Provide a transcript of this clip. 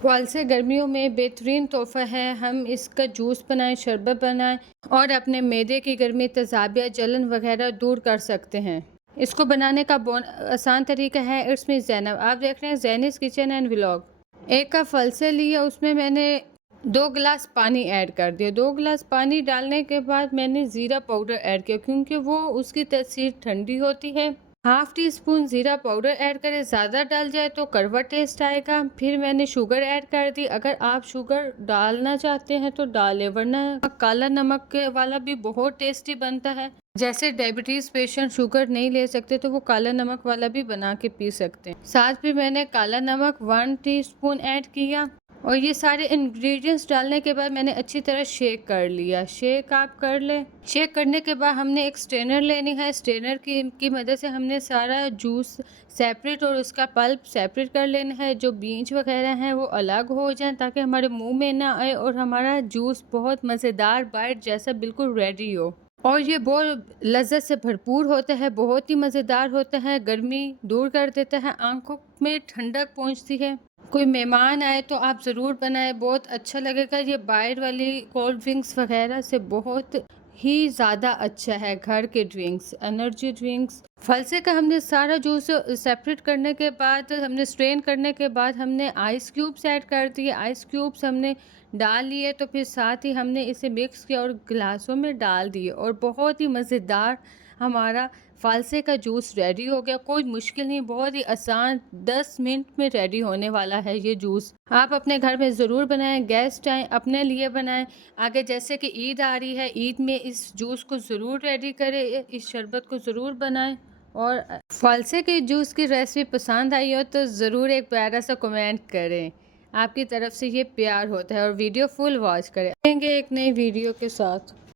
फल से गर्मियों में बेहतरीन तोहफ़ा है। हम इसका जूस बनाएं, शरबत बनाएं और अपने मैदे की गर्मी, तेज़ाबियत, जलन वगैरह दूर कर सकते हैं। इसको बनाने का बहुत आसान तरीका है। इट्स मी ज़ैनब, आप देख रहे हैं ज़ैनिस किचन एंड व्लॉग। एक कप फल से लिया, उसमें मैंने 2 गिलास पानी ऐड कर दिया। 2 गिलास पानी डालने के बाद मैंने ज़ीरा पाउडर ऐड किया, क्योंकि वो उसकी तासीर ठंडी होती है। हाफ़ टी स्पून ज़ीरा पाउडर ऐड करें, ज़्यादा डाल जाए तो कड़वा टेस्ट आएगा। फिर मैंने शुगर ऐड कर दी। अगर आप शुगर डालना चाहते हैं तो डालें, वरना काला नमक वाला भी बहुत टेस्टी बनता है। जैसे डायबिटीज़ पेशेंट शुगर नहीं ले सकते तो वो काला नमक वाला भी बना के पी सकते हैं। साथ में मैंने काला नमक 1 टीस्पून ऐड किया और ये सारे इंग्रेडिएंट्स डालने के बाद मैंने अच्छी तरह शेक कर लिया। शेक आप कर लें। शेक करने के बाद हमने एक स्ट्रेनर लेनी है। स्ट्रेनर की मदद से हमने सारा जूस सेपरेट और उसका पल्प सेपरेट कर लेना है। जो बीज वगैरह हैं वो अलग हो जाएं, ताकि हमारे मुंह में ना आए और हमारा जूस बहुत मज़ेदार बाइट जैसा बिल्कुल रेडी हो। और ये बहुत लज़्ज़त से भरपूर होता है, बहुत ही मज़ेदार होता है, गर्मी दूर कर देता है, आंखों में ठंडक पहुंचती है। कोई मेहमान आए तो आप ज़रूर बनाएं, बहुत अच्छा लगेगा। ये बाहर वाली कोल्ड ड्रिंक्स वगैरह से बहुत ही ज़्यादा अच्छा है। घर के ड्रिंक्स, एनर्जी ड्रिंक्स। फलसे का हमने सारा जूस सेपरेट करने के बाद, हमने स्ट्रेन करने के बाद हमने आइस क्यूब्स ऐड कर दिए। आइस क्यूब्स हमने डाल लिए तो फिर साथ ही हमने इसे मिक्स किया और गिलासों में डाल दिए और बहुत ही मज़ेदार हमारा फालसे का जूस रेडी हो गया। कोई मुश्किल नहीं, बहुत ही आसान, 10 मिनट में रेडी होने वाला है ये जूस। आप अपने घर में ज़रूर बनाएं, गेस्ट आएँ अपने लिए बनाएं। आगे जैसे कि ईद आ रही है, ईद में इस जूस को ज़रूर रेडी करें, इस शरबत को ज़रूर बनाएं। और फालसे के जूस की रेसिपी पसंद आई हो तो ज़रूर एक प्यारा सा कमेंट करें। आपकी तरफ से ये प्यार होता है। और वीडियो फुल वॉच करें। आएंगे एक नई वीडियो के साथ।